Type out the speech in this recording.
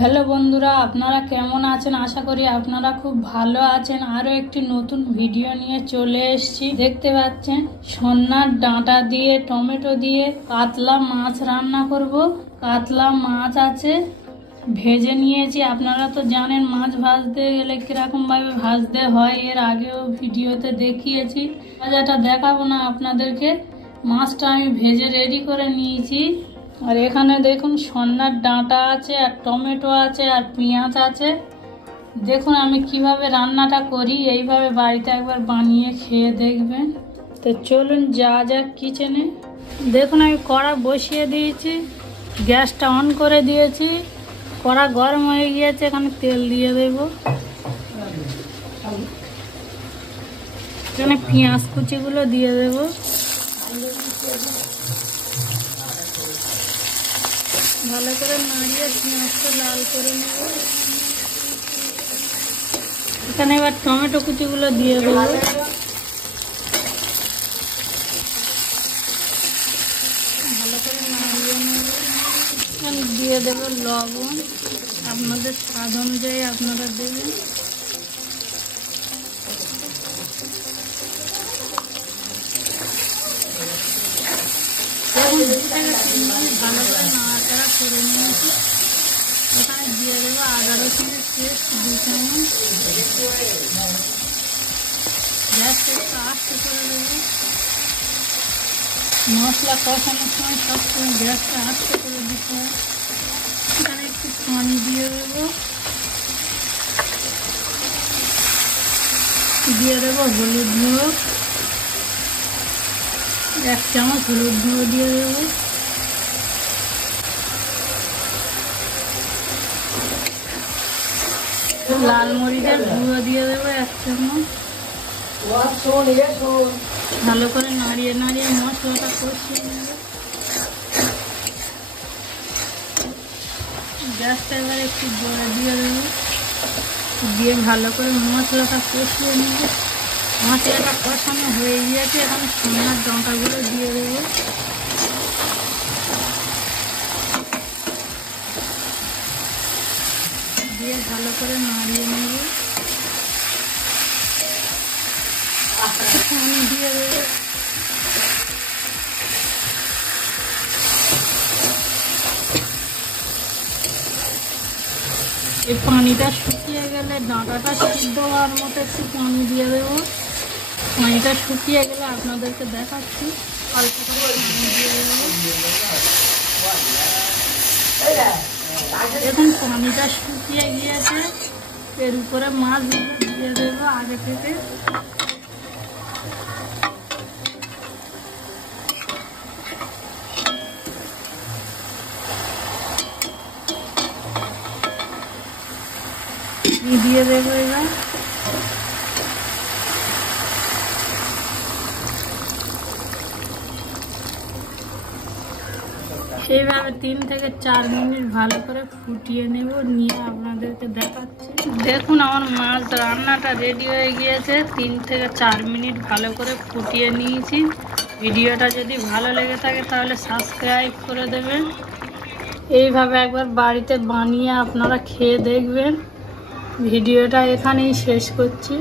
Hello বন্ধুরা, আপনারা কেমন আছেন? আশা করি আপনারা খুব ভালো আছেন। আরও একটি নতুন ভিডিও নিয়ে চলে এসেছি। দেখতে পাচ্ছেন সন্ন্যার ডাঁটা দিয়ে টমেটো দিয়ে কাতলা মাছ রান্না করব। কাতলা মাছ আছে, ভেজে নিয়েছি। আপনারা তো জানেন মাছ ভাজতে গেলে কিরকম ভাবে ভাজতে হয়, এর আগেও ভিডিওতে দেখিয়েছি। আজ এটা দেখাবো না আপনাদেরকে। মাছটা আমি ভেজে রেডি করে নিয়েছি। আর এখানে দেখুন সন্ন্যার ডাঁটা আছে, আর টমেটো আছে, আর পেঁয়াজ আছে। দেখুন আমি কিভাবে রান্নাটা করি, এইভাবে বাড়িতে একবার বানিয়ে খেয়ে দেখবেন। তো চলুন যাওয়া যাক কিচেনে। দেখুন আমি কড়া বসিয়ে দিয়েছি, গ্যাসটা অন করে দিয়েছি। কড়া গরম হয়ে গিয়েছে, এখানে তেল দিয়ে দেব। এখানে পেঁয়াজ কুচিগুলো দিয়ে দেব। ভালো করে নাড়িয়ে পেঁয়াজটা লাল করে নেব। এখানে এবার টমেটো কুচিগুলো দিয়ে দেব। ভালো করে নাড়িয়ে নেব। এখানে দিয়ে দেব লবণ, আপনাদের স্বাদ অনুযায়ী আপনারা দেবেন। ভালো করে নাড়াচাড়া করে নিয়েছি। এখানে দিয়ে দেবো আদা রসুনের পেস্ট 2 চামচ। গ্যাসটা একটু আস্তে করে দেবো। মশলা কষানোর সময় সবসময় গ্যাসটা আস্তে করে দিতে হয়। এখানে একটু পানি দিয়ে দেবো। দিয়ে দেবো হলুদ গুঁড়ো, 1 চামচ হলুদ গুঁড়ো দিয়ে দেবো। লাল মরিচের গুঁড়ো দিয়ে দেবো 1 চামচ। ভালো করে নাড়িয়ে নাড়িয়ে মশলাটা কষিয়ে নেব। গ্যাসটা এবার একটু জোরে দিয়ে দেবো, দিয়ে ভালো করে মশলাটা কষিয়ে নেব। মশলাটা কষানো হয়ে গিয়েছে, এখন সন্ন্যার ডাঁটাগুলো দিয়ে দেবো। দিয়ে ভালো করে নাড়িয়ে নেব। পানি দিয়ে দেবো। এই পানিটা শুকিয়ে গেলে ডাঁটাটা সিদ্ধ হওয়ার মতো একটু পানি দিয়ে দেবো। পানিটা শুকিয়ে গেলে আপনাদেরকে দেখাচ্ছি। অল্প করে পানি দিয়ে দেবো। দেখুন পানিটা শুকিয়ে গিয়েছে, এর উপরে মাছগুলো দিয়ে দেবো আগে থেকে। দিয়ে দেবো এবার। সেইভাবে 3 থেকে 4 মিনিট ভালো করে ফুটিয়ে নেব, নিয়ে আপনাদেরকে দেখাচ্ছি। দেখুন আমার মাছ রান্নাটা রেডি হয়ে গিয়েছে। 3 থেকে 4 মিনিট ভালো করে ফুটিয়ে নিয়েছি। ভিডিওটা যদি ভালো লেগে থাকে তাহলে সাবস্ক্রাইব করে দেবেন। এইভাবে একবার বাড়িতে বানিয়ে আপনারা খেয়ে দেখবেন। ভিডিওটা এখানেই শেষ করছি।